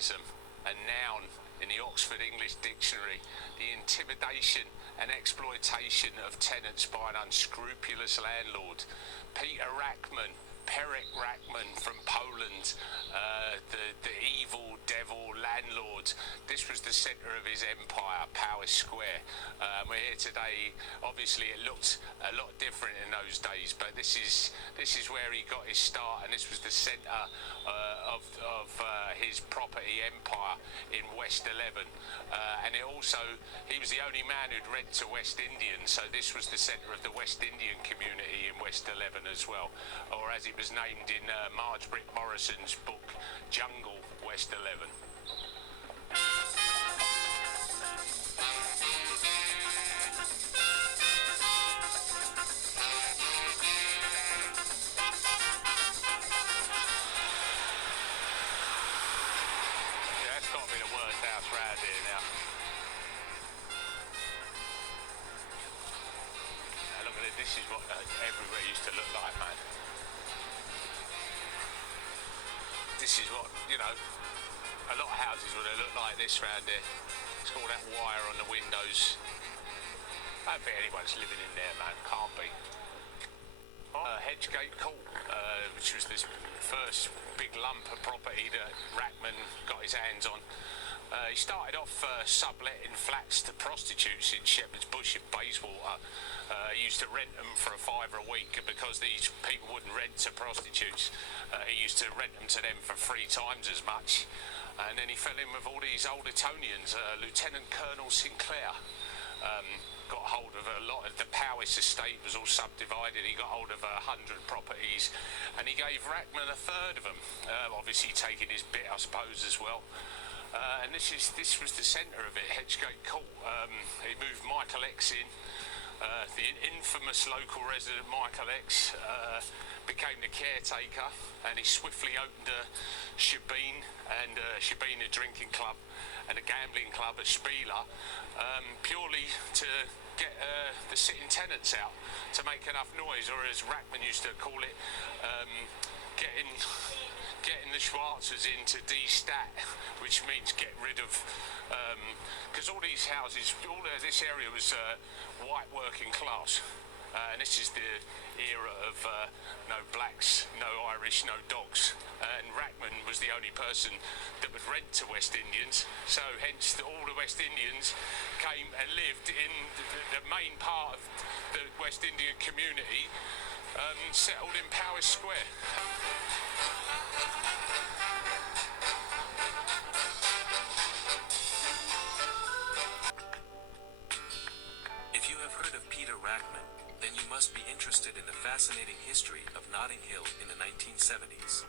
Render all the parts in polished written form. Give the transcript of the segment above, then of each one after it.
vandalism, a noun in the Oxford English Dictionary, the intimidation and exploitation of tenants by an unscrupulous landlord. Peter Rachman, Perek Rachman from Poland, the evil devil landlord. This was the centre of his empire, Powis Square. We're here today. Obviously, it looked a lot different in those days, but this is where he got his start, and this was the centre of his property empire in West 11. And he was the only man who'd rent to West Indians, so this was the centre of the West Indian community in West 11 as well, or as it was named in Marge Brick Morrison's book Jungle, West 11. Yeah, that's got to be the worst house round here now. Now look at it, this is what everywhere used to look like, man. This is what, a lot of houses would have looked like this round here. It's got all that wire on the windows. I don't think anyone's living in there, man. Can't be. Hedgegate Court, which was this first big lump of property that Rachman got his hands on. He started off subletting flats to prostitutes in Shepherd's Bush and Bayswater. He used to rent them for £5 a week, and because these people wouldn't rent to prostitutes, he used to rent them to them for 3 times as much. And then he fell in with all these old Etonians. Lieutenant Colonel Sinclair got hold of a lot of the Powis estate, was all subdivided. He got hold of 100 properties, and he gave Rachman a third of them, obviously taking his bit, I suppose, as well. And this was the centre of it, Hedgegate Court. He moved Michael X in. The infamous local resident Michael X became the caretaker, and he swiftly opened a shebeen and a drinking club and a gambling club, a Spieler, purely to get the sitting tenants out, to make enough noise, or as Rachman used to call it, getting the Schwarzers in to de-stat, which means get rid of, because all these houses, this area was white working class, and this is the era of no blacks, no Irish, no dogs, and Rachman was the only person that would rent to West Indians, so hence all the West Indians came and lived in the main part of the West Indian community, settled in Powis Square. If you have heard of Peter Rachman, then you must be interested in the fascinating history of Notting Hill in the 1970s.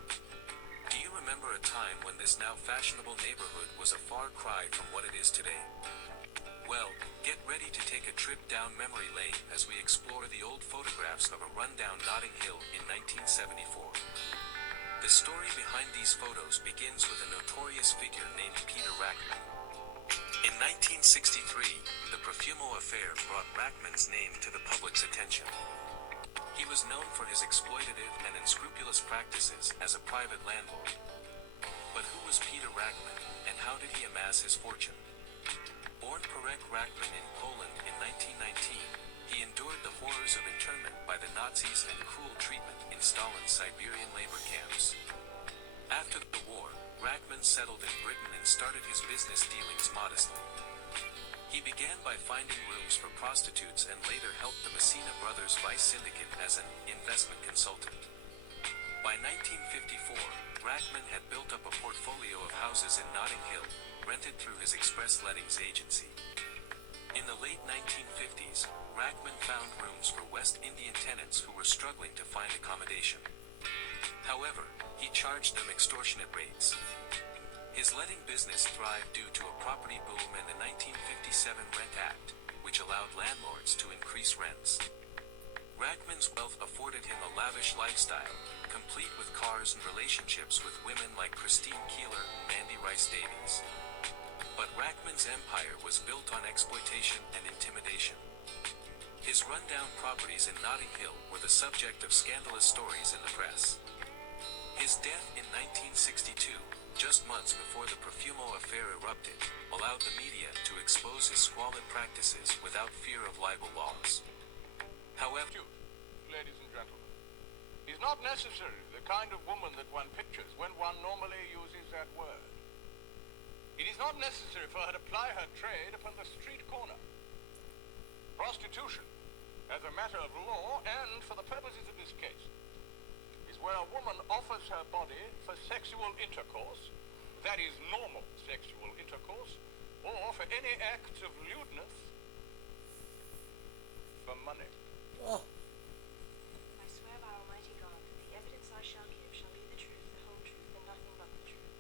Do you remember a time when this now fashionable neighborhood was a far cry from what it is today? Well, get ready to take a trip down memory lane as we explore the old photographs of a rundown Notting Hill in 1974. The story behind these photos begins with a notorious figure named Peter Rachman. In 1963, the Profumo affair brought Rachman's name to the public's attention. He was known for his exploitative and unscrupulous practices as a private landlord. But who was Peter Rachman, and how did he amass his fortune? Born Perek Rachman in Poland in 1919, he endured the horrors of internment by the Nazis and cruel treatment in Stalin's Siberian labor camps. After the war, Rachman settled in Britain and started his business dealings modestly. He began by finding rooms for prostitutes and later helped the Messina Brothers Vice Syndicate as an investment consultant. By 1954, Rachman had built up a portfolio of houses in Notting Hill, rented through his express lettings agency. In the late 1950s, Rachman found rooms for West Indian tenants who were struggling to find accommodation. However, he charged them extortionate rates. His letting business thrived due to a property boom and the 1957 Rent Act, which allowed landlords to increase rents. Rachman's wealth afforded him a lavish lifestyle, complete with cars and relationships with women like Christine Keeler and Mandy Rice Davies. But Rachman's empire was built on exploitation and intimidation. His rundown properties in Notting Hill were the subject of scandalous stories in the press. His death in 1962 just months before the Profumo affair erupted, allowed the media to expose his squalid practices without fear of libel laws. However, Ladies and gentlemen, is not necessarily the kind of woman that one pictures when one normally uses that word. It is not necessary for her to ply her trade upon the street corner. Prostitution, as a matter of law and for the purposes of this case, is where a woman offers her body for sexual intercourse, that is normal sexual intercourse, or for any acts of lewdness for money. Oh, I swear by Almighty God that the evidence I shall give shall be the truth, the whole truth, and nothing but the truth.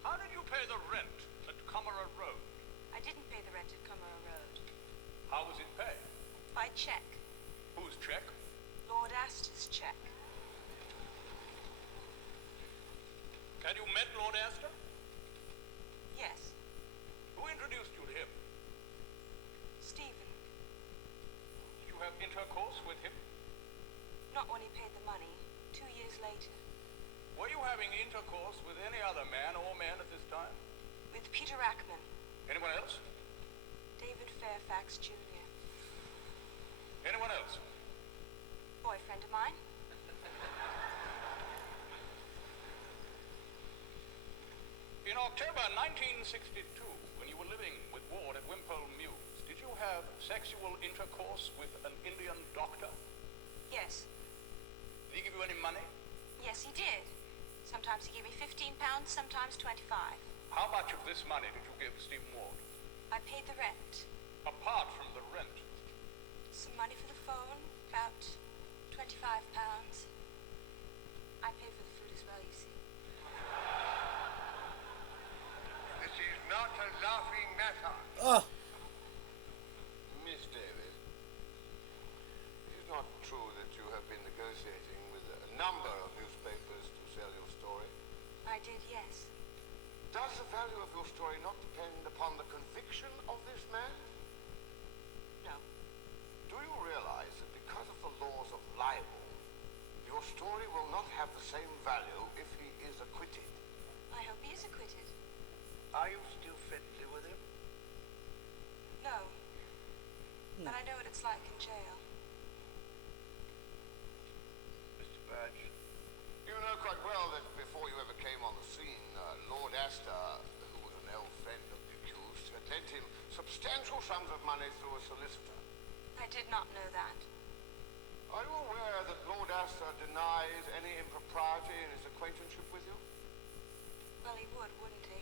How did you pay the rent at Comera Road? I didn't pay the rent at Comera Road. How was it paid? By check. Whose check? Lord Astor's check. And you met Lord Astor? Yes. Who introduced you to him? Stephen. Did you have intercourse with him? Not when he paid the money. 2 years later. Were you having intercourse with any other man or man at this time? With Peter Rachman. Anyone else? David Fairfax Jr. Anyone else? Boyfriend of mine. In October 1962, when you were living with Ward at Wimpole Mews, did you have sexual intercourse with an Indian doctor? Yes. Did he give you any money? Yes, he did. Sometimes he gave me £15, sometimes 25. How much of this money did you give Stephen Ward? I paid the rent. Apart from the rent. Some money for the phone, about £25. I paid for the food as well, you see. This is not a laughing matter. oh, Miss Davis, it is not true that you have been negotiating with a number of newspapers to sell your story. I did, yes. Does the value of your story not depend upon the conviction of this man? No. Do you realize that because of the laws of libel, your story will not have the same value if he is acquitted? I hope he is acquitted. Are you still friendly with him? No. But I know what it's like in jail. Mr. Badge, You know quite well that before you ever came on the scene, Lord Astor, who was an old friend of the accused, had lent him substantial sums of money through a solicitor. I did not know that. Are you aware that Lord Astor denies any impropriety in his acquaintanceship with you? Well, he would, wouldn't he?